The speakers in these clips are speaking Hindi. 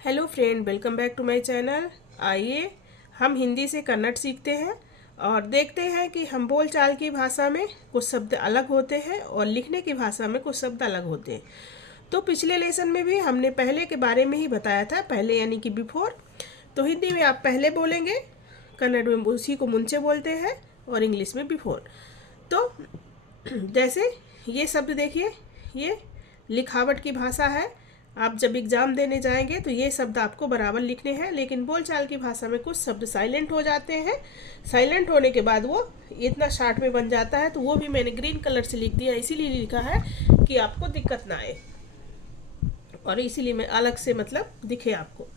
Hello friend, welcome back to my channel. आइए हम हिंदी से कन्नड़ सीखते हैं और देखते हैं कि हम बोलचाल की भाषा में कुछ शब्द अलग होते हैं और लिखने की भाषा में कुछ शब्द अलग होते हैं। तो पिछले लेसन में भी हमने पहले के बारे में ही बताया था, पहले यानी कि बिफोर। तो हिंदी में आप पहले बोलेंगे, कन्नड़ में उसी को मुंचे बोलते हैं और इंग्लिश में बिफोर। तो जैसे ये शब्द देखिए, ये लिखावट की भाषा है। आप जब एग्ज़ाम देने जाएंगे तो ये शब्द आपको बराबर लिखने हैं, लेकिन बोलचाल की भाषा में कुछ शब्द साइलेंट हो जाते हैं। साइलेंट होने के बाद वो इतना शार्ट में बन जाता है, तो वो भी मैंने ग्रीन कलर से लिख दिया, इसीलिए लिखा है कि आपको दिक्कत ना आए और इसीलिए मैं अलग से मतलब दिखे आपको।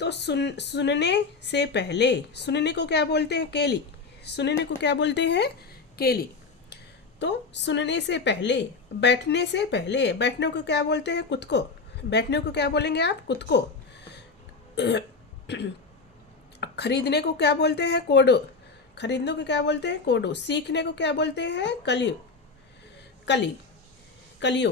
तो सुनने से पहले, सुनने को क्या बोलते हैं? केली। सुनने को क्या बोलते हैं? केली। तो सुनने से पहले, बैठने से पहले, बैठने को क्या बोलते हैं? खुद को। बैठने को क्या बोलेंगे आप? खुद को। खरीदने को क्या बोलते हैं? कोडो। खरीदने को क्या बोलते हैं? कोडो। सीखने को क्या बोलते हैं? कलियो। कली, कलियो।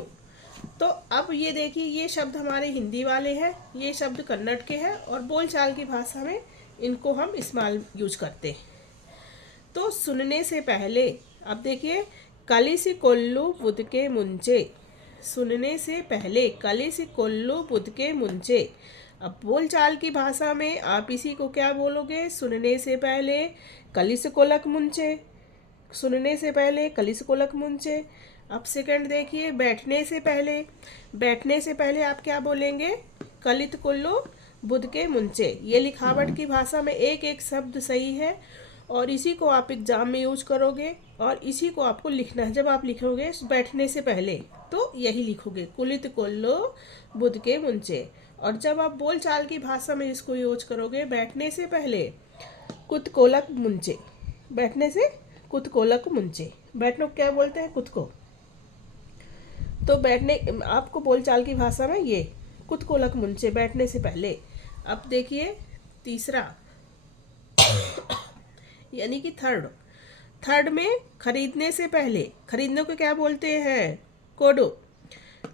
तो अब ये देखिए, ये शब्द हमारे हिंदी वाले हैं, ये शब्द कन्नड़ के हैं और बोलचाल की भाषा में इनको हम इस्तेमाल यूज करते हैं। तो सुनने से पहले अब देखिए, कलिसी कोल्लू बुध के मुंचे। सुनने से पहले कलिसी कोल्लू बुध के मुंचे। अब बोलचाल की भाषा में आप इसी को क्या बोलोगे? सुनने से पहले कलिस कोलक मुंचे। सुनने से पहले कलिस कोलक मुंचे। अब सेकंड देखिए, बैठने से पहले, बैठने से पहले आप क्या बोलेंगे? कलित कोल्लो बुध के मुंचे। ये लिखावट की भाषा में एक एक शब्द सही है और इसी को आप एग्जाम में यूज करोगे और इसी को आपको लिखना है। जब आप लिखोगे बैठने से पहले तो यही लिखोगे, कुलित कोल्लो बुध के मुंचे। और जब आप बोलचाल की भाषा में इसको यूज करोगे बैठने से पहले, कुत कोलक मुंचे। बैठने से कुत कोलक मुंचे। बैठने को क्या बोलते हैं? खुद को। तो बैठने आपको बोलचाल की भाषा में ये कुत कोलक मुंचे, बैठने से पहले। अब देखिए तीसरा यानी कि थर्ड। थर्ड में खरीदने से पहले, खरीदने को क्या बोलते हैं? कोडो।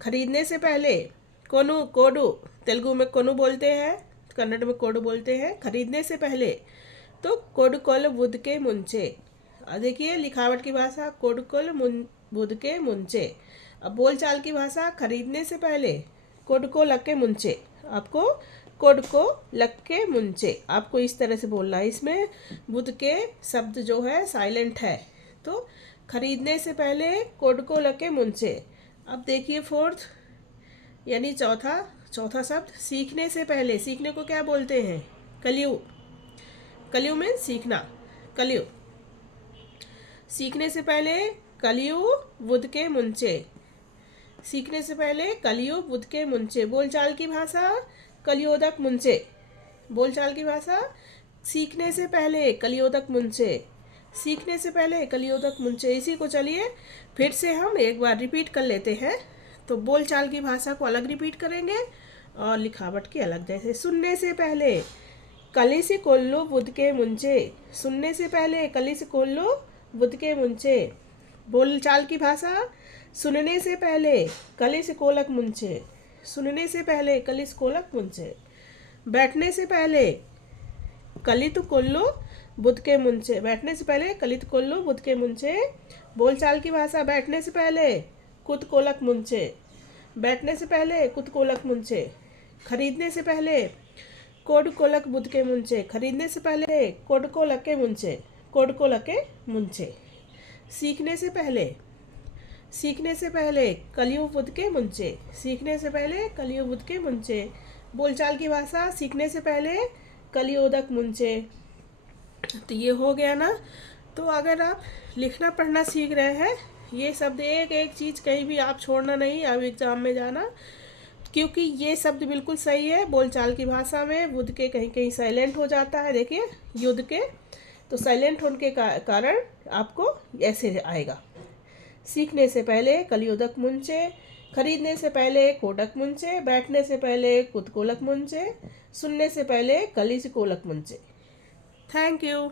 खरीदने से पहले कोनु, कोडो। तेलुगु में कोनु बोलते हैं, कन्नड़ में कोडो बोलते हैं। खरीदने से पहले तो कोडुकोल बुध के मुंचे। देखिए लिखावट की भाषा, कोडुकोल बुध के मुंचे। अब बोलचाल की भाषा, खरीदने से पहले कोडको लग के मुंचे। आपको कोड को लग के मुंचे, आपको इस तरह से बोलना है। इसमें बुध के शब्द जो है साइलेंट है। तो खरीदने से पहले कोड को लग के मुंचे। अब देखिए फोर्थ यानी चौथा, चौथा शब्द सीखने से पहले। सीखने को क्या बोलते हैं? कलियु। कलियु में सीखना, कलियु। सीखने से पहले कलियु बुध के मुंचे। सीखने से पहले कलियु बुध के मुंचे। बोलचाल की भाषा कलियोदक मुंचे। बोलचाल की भाषा सीखने से पहले कलियोदक मुंचे। सीखने से पहले कलियोदक मुंचे। इसी को चलिए फिर से हम एक बार रिपीट कर लेते हैं। तो बोलचाल की भाषा को अलग रिपीट करेंगे और लिखावट की अलग। जैसे सुनने से पहले कलिस कोल्लो बुध के मुंचे। सुनने से पहले कलिस कोल्लो बुध के मुंचे। बोलचाल की भाषा सुनने से पहले कलिस कोलक मुंचे। सुनने से पहले कलिस कोलक मुंचे। बैठने से पहले कलित कोल्लो बुध के मुंचे। बैठने से पहले कलित कोल्लो बुध के मुंचे। बोलचाल की भाषा, बैठने से पहले कुत कोलक मुंचे। बैठने से पहले कुत कोलक मुंचे। खरीदने से पहले कोड कोलक बुध के मुंचे। खरीदने से पहले कोड को लग के मुंचे। कोड को लग के मुंचे। सीखने से पहले, सीखने से पहले कलियु बुध के मुंचे। सीखने से पहले कलियु बुध के मुंचे। बोलचाल की भाषा सीखने से पहले कलियोदक मुंचे। तो ये हो गया ना। तो अगर आप लिखना पढ़ना सीख रहे हैं, ये शब्द एक एक चीज़ कहीं भी आप छोड़ना नहीं, अब एग्जाम में जाना, क्योंकि ये शब्द बिल्कुल सही है। बोलचाल की भाषा में बुध के कहीं कहीं साइलेंट हो जाता है, देखिए युद्ध के, तो साइलेंट होने के कारण आपको ऐसे आएगा। सीखने से पहले कलियोदक मुंचे। खरीदने से पहले कोडक मुंचे। बैठने से पहले कुत कोलक मुंचे। सुनने से पहले कलिस कोलक मुंचे। Thank you.